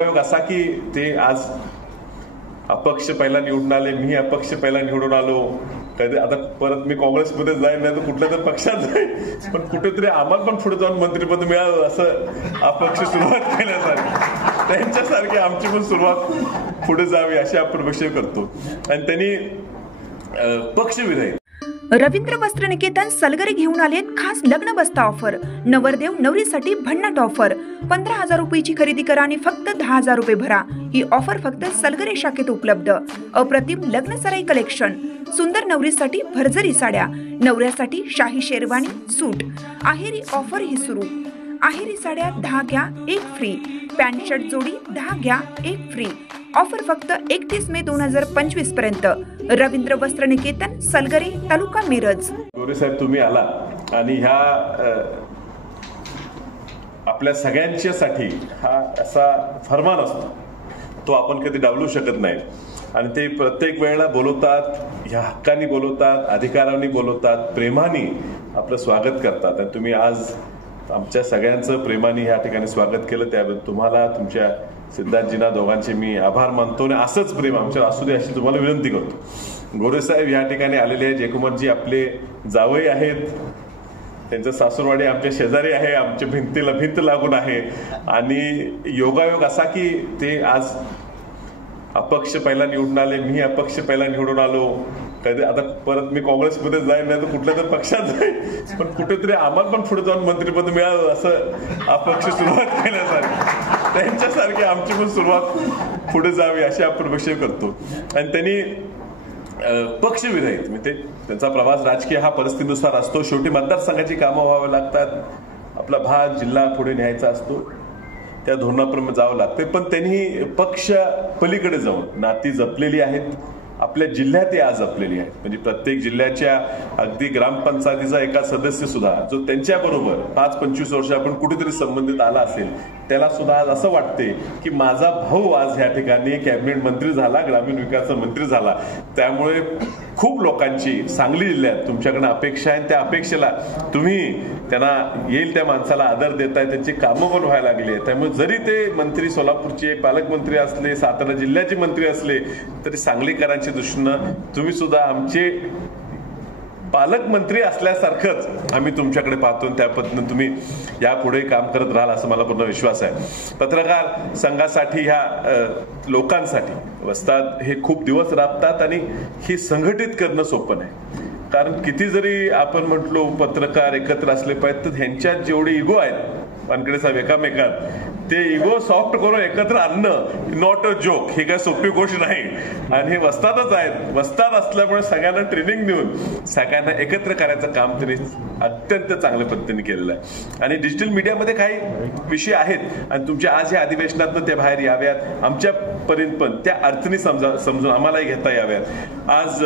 असा की ते आज अपक्ष पहिला निवडून आले, मी अपक्ष पहिला निवडून आलो. कधी आता परत मी काँग्रेसमध्ये जाईन नाही तर कुठल्या तर पक्षात जाईन, पण कुठेतरी आम्हाला पण पुढे जाऊन मंत्रिपद मिळावं असं अपक्ष सुरुवात केल्यासारखी त्यांच्यासारखी आमची पण सुरुवात पुढे जावी अशी आपण अपेक्षा करतो. आणि त्यांनी पक्षविरहित रवींद्र वस्त्र निकेतन सलगरे घेऊन आलेत खास लग्न बस्ता ऑफर. नवरदेव नवरीसाठी भन्नाट ऑफर. 15,000 रुपयाची खरेदी करा आणि फक्त 10,000 रुपये भरा. ही ऑफर फक्त सलगरे शाखेत उपलब्ध. अप्रतिम लग्न सराई कलेक्शन, सुंदर नवरीसाठी भरजरी साड्या, नवऱ्यासाठी शाही शेरवानी सूट. आहेरी ऑफर ही सुरू. आहेरी साड्या 10 घ्या 1 फ्री. पॅन्ट शर्ट जोडी 10 घ्या 1 फ्री. ऑफर फक्त 31 मे 2025 पर्यंत. रवींद्र वस्त्र निकेतन सलगरे, तालुका मिरज. गोरे साहेब तुम्ही आला आणि ह्या आपल्या सगळ्यांच्यासाठी हा असा फरमान असतो, तो आपण कधी डावलू शकत नाही. आणि ते प्रत्येक वेळेला बोलवतात, ह्या हक्कानी बोलवतात, अधिकारांनी बोलवतात, प्रेमाने आपलं स्वागत करतात. आणि तुम्ही आज आमच्या सगळ्यांचं प्रेमाने ह्या ठिकाणी स्वागत केलं, त्याबद्दल तुम्हाला, तुमच्या सिद्धार्थजींना दोघांचे मी आभार मानतो. आणि असंच प्रेम आमच्या असू दे अशी तुम्हाला विनंती करतो. गोरे साहेब या ठिकाणी आलेले आहेत. जयकुमारजी आपले जावई आहेत, त्यांचं सासूरवाडी आमच्या शेजारी आहे, आमच्या भिंतीला भिंत लागून आहे. आणि योगायोग असा की ते आज अपक्ष पहिला निवडून आले, मी अपक्ष पहिला निवडून आलो. कधी आता परत मी काँग्रेसमध्ये जाईन नाही तर कुठल्या तर पक्षात जाईन, पण कुठेतरी आम्हाला पण पुढे जाऊन मंत्रिपद मिळावं असं अपक्ष सुरुवात केल्यासारखी त्यांच्यासारखी आमची पण सुरुवात पुढे जावी अशी आपण अपेक्षा करतो. आणि त्यांनी पक्षविरहित म्हणजे त्यांचा प्रवास राजकीय हा परिस्थितीनुसार असतो. शेवटी मतदारसंघाची कामं व्हावी लागतात, आपला भाग जिल्हा पुढे न्यायचा असतो, त्या धोरणाप्रमाणे जावं लागते. पण त्यांनी पक्ष पलीकडे जाऊन नाती जपलेली आहेत. आपल्या जिल्ह्यात आज जपलेली आहेत. म्हणजे प्रत्येक जिल्ह्याच्या अगदी ग्रामपंचायतीचा एका सदस्य सुद्धा जो त्यांच्याबरोबर 5-25 वर्ष आपण कुठेतरी संबंधित आला असेल, त्याला सुद्धा आज असं वाटते की माझा भाऊ आज ह्या ठिकाणी कॅबिनेट मंत्री झाला, ग्रामीण विकास मंत्री झाला. त्यामुळे खूप लोकांची सांगली जिल्ह्यात तुमच्याकडे अपेक्षा आहे. त्या अपेक्षेला तुम्ही त्यांना येईल त्या माणसाला आदर देताय, त्यांची कामं पण व्हायला लागली आहे. त्यामुळे जरी ते मंत्री सोलापूरचे पालकमंत्री असले, सातारा जिल्ह्याचे मंत्री असले, तरी सांगलीकरांच्या दृष्टीनं तुम्ही सुद्धा आमचे पालकमंत्री असल्यासारखंच आम्ही तुमच्याकडे पाहतो. त्या पद्धतीने तुम्ही यापुढे काम करत राहाल असं मला पूर्ण विश्वास आहे. पत्रकार संघासाठी, ह्या लोकांसाठी वस्ताद हे खूप दिवस राबतात आणि ही संघटित करणं सोपं नाही. कारण किती जरी आपण म्हटलो पत्रकार एकत्र असले पाहिजेत, तर ह्यांच्यात जेवढे इगो आहेत वानखेडे साहेब एकामेकात, ते इगो सॉफ्ट करून एकत्र आणणं नॉट अ जोक, ही काय सोपी गोष्ट नाही. आणि हे वस्तादच आहेत. वस्ताद असल्यामुळे सगळ्यांना ट्रेनिंग देऊन सगळ्यांना एकत्र करायचं काम त्यांनी अत्यंत चांगल्या पद्धतीने केलेलं आहे. आणि डिजिटल मीडियामध्ये काही विषय आहेत आणि तुमच्या आज या अधिवेशनातनं त्या बाहेर याव्यात, आमच्यापर्यंत पण त्या अर्थाने समजून आम्हालाही घेता याव्यात. आज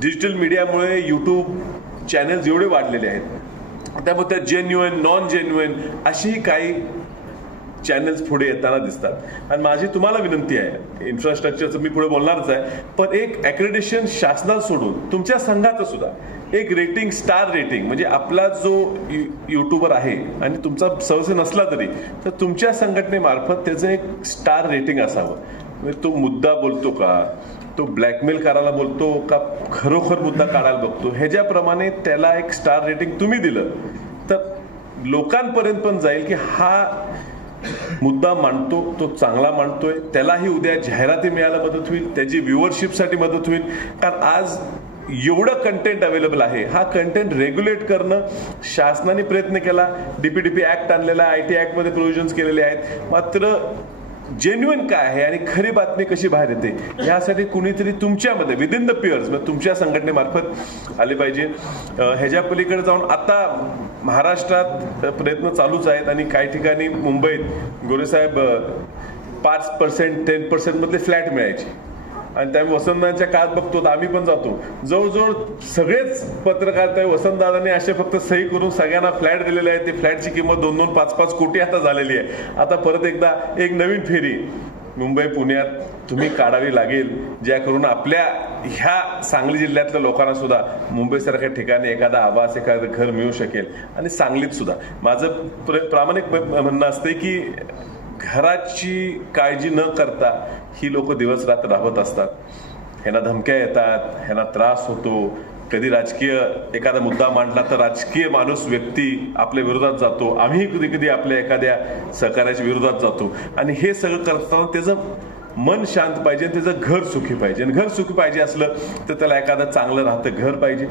डिजिटल मीडियामुळे यूट्यूब चॅनल्स एवढे वाढलेले आहेत, त्यामुळे जेन्युइन नॉन जेन्युइन अशीही काही चॅनल्स पुढे येताना दिसतात. आणि माझी तुम्हाला विनंती आहे, इन्फ्रास्ट्रक्चरचं मी पुढे बोलणारच आहे, पण एक ॲक्रेडिटेशन शासनात सोडून तुमच्या संघाचं सुद्धा एक रेटिंग, स्टार रेटिंग, म्हणजे आपला जो युट्यूबर आहे आणि तुमचा सदस्य नसला तरी तर तुमच्या संघटनेमार्फत त्याचं एक स्टार रेटिंग असावं. म्हणजे तो मुद्दा बोलतो का, तो ब्लॅकमेल करायला बोलतो का, खरोखर मुद्दा काढायला बघतो, ह्याच्याप्रमाणे त्याला एक स्टार रेटिंग तुम्ही दिलं तर लोकांपर्यंत पण जाईल की हा मुद्दा मांडतो, तो चांगला मांडतोय, त्यालाही उद्या जाहिराती मिळायला मदत होईल, त्याची व्ह्युअरशिपसाठी मदत होईल. कारण आज एवढं कंटेंट अवेलेबल आहे, हा कंटेंट रेग्युलेट करणं शासनाने प्रयत्न केला, डीपीडीपी ऍक्ट आणलेला, IT ऍक्टमध्ये प्रोव्हिजन्स केलेले आहेत. मात्र जेन्युइन काय आहे आणि खरी बातमी कशी बाहेर येते यासाठी कुणीतरी तुमच्यामध्ये विदिन द पिअर्स तुमच्या संघटनेमार्फत आले पाहिजे. ह्याच्या पलीकडे जाऊन आता महाराष्ट्रात प्रयत्न चालूच आहेत आणि काही ठिकाणी मुंबईत गोरेसाहेब 5% 10% मधले फ्लॅट मिळायचे. आणि त्यामुळे वसंतदादांच्या काळात बघतो तर आम्ही पण जातो, जवळजवळ सगळेच पत्रकार त्या वसंतदादांनी असे फक्त सही करून सगळ्यांना फ्लॅट दिलेले आहे. ते फ्लॅटची किंमत 2-2, 5-5 कोटी आता झालेली आहे. आता परत एकदा एक नवीन फेरी मुंबई पुण्यात तुम्ही काढावी लागेल, ज्या करून आपल्या ह्या सांगली जिल्ह्यातल्या लोकांना सुद्धा मुंबईसारख्या ठिकाणी एखादा आवास, एखादं घर मिळू शकेल. आणि सांगलीत सुद्धा माझं प्रामाणिक म्हणणं असते की घराची काळजी न करता ही लोक दिवस रात्र राबत असतात. ह्यांना धमक्या येतात, ह्यांना त्रास होतो. कधी राजकीय एखादा मुद्दा मांडला तर राजकीय माणूस व्यक्ती आपल्या विरोधात जातो. आम्ही कधी कधी आपल्या एखाद्या सहकार्याच्या विरोधात जातो. आणि हे सगळं करताना त्याचं मन शांत पाहिजे, त्याचं घर सुखी पाहिजे. आणि घर सुखी पाहिजे असलं तर त्याला एखादं चांगलं राहतं घर पाहिजे.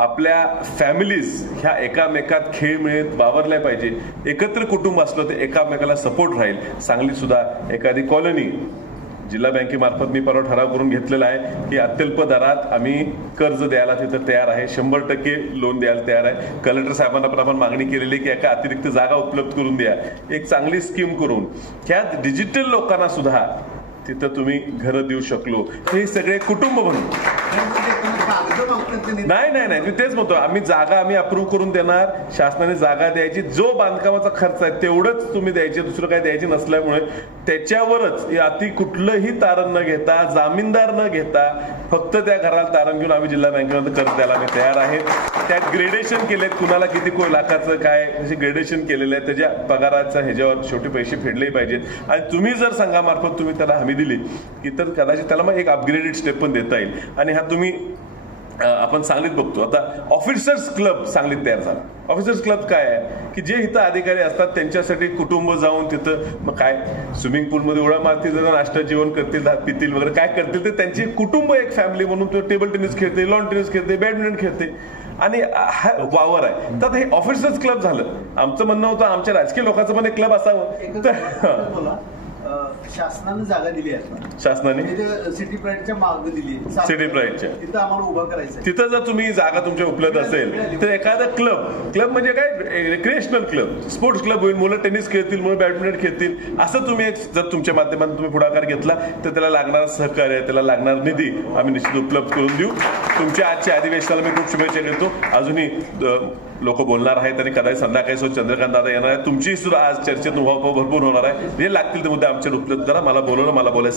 आपल्या फॅमिलीज ह्या एकामेकात खेळ मिळत वावरल्या पाहिजे. एकत्र कुटुंब असलं तर एकामेकाला सपोर्ट राहील. सांगली सुद्धा एखादी कॉलनी जिल्हा बँकेमार्फत मी परवा ठराव करून घेतलेला आहे की अत्यल्प दरात आम्ही कर्ज द्यायला तिथं तयार आहे. 100% लोन द्यायला तयार आहे. कलेक्टर साहेबांना पण आपण मागणी केलेली की एका अतिरिक्त जागा उपलब्ध करून द्या. एक चांगली स्कीम करून ह्या डिजिटल लोकांना सुद्धा तिथं तुम्ही घरं देऊ शकलो. हे सगळे कुटुंब म्हणून नाही नाही नाही मी तेच म्हणतो. आम्ही अप्रूव्ह करून देणार. शासनाने जागा द्यायची, जो बांधकामाचा खर्च आहे तेवढंच तुम्ही द्यायचे, दुसरं काही द्यायचे नसल्यामुळे त्याच्यावरच अति कुठलंही तारण न घेता, जामीनदार न घेता फक्त त्या घराला तारण घेऊन आम्ही जिल्हा बँकेमध्ये कर्ज द्यायला आम्ही तयार आहेत. त्यात ग्रेडेशन केलेत, कुणाला किती लाखाचं काय असे ग्रेडेशन केलेलं आहे. त्याच्या पगाराचा ह्याच्यावर शेवटी पैसे फेडलेही पाहिजेत. आणि तुम्ही जर संघामार्फत तुम्ही त्याला हमी दिली की तर कदाचित त्याला मग एक अपग्रेडेड स्टेप पण देता येईल. आणि हा तुम्ही आपण सांगलीत बघतो आता ऑफिसर्स क्लब सांगलीत तयार झाला. ऑफिसर्स क्लब काय आहे की जे इथं अधिकारी असतात त्यांच्यासाठी कुटुंब जाऊन तिथं मग काय स्विमिंग पूलमध्ये उड्या मारतील, नाश्ता जेवण करतील, पितील वगैरे काय करतील ते त्यांचे कुटुंब एक फॅमिली म्हणून टेबल टेनिस खेळते, लॉन टेनिस खेळते, बॅडमिंटन खेळते. आणि हा वावर आहे. तर हे ऑफिसर्स क्लब झालं. आमचं म्हणणं होतं आमच्या राजकीय लोकांचं पण एक क्लब असावं. तर शासनाने जागा दिली आहे. शासनाने सिटी प्राईडच्या मागे दिली. सिटी प्राईडच्या तिथं आम्हाला उभं करायचं. तिथं जर तुम्ही जागा तुमच्या उपलब्ध असेल तर एखादा क्लब म्हणजे काय रिक्रिएशनल क्लब, स्पोर्ट्स क्लब होईल. मुलं टेनिस खेळतील, मुलं बॅडमिंटन खेळतील. असं तुम्ही एक जर तुमच्या माध्यमातून तुम्ही पुढाकार घेतला तर त्याला लागणारा सहकार्य, त्याला लागणारा निधी आम्ही निश्चित उपलब्ध करून देऊ. तुमच्या आजच्या अधिवेशनाला मी खूप शुभेच्छा देतो. अजूनही लोक बोलणार आहेत आणि कदाचित संध्याकाळी चंद्रकांत दादा येणार आहे. तुमची सुद्धा आज चर्चेतून भरपूर होणार आहे. जे लागतील ते मुद्दे आमच्या उपलब्ध करा. मला बोलवलं, मला बोलायचं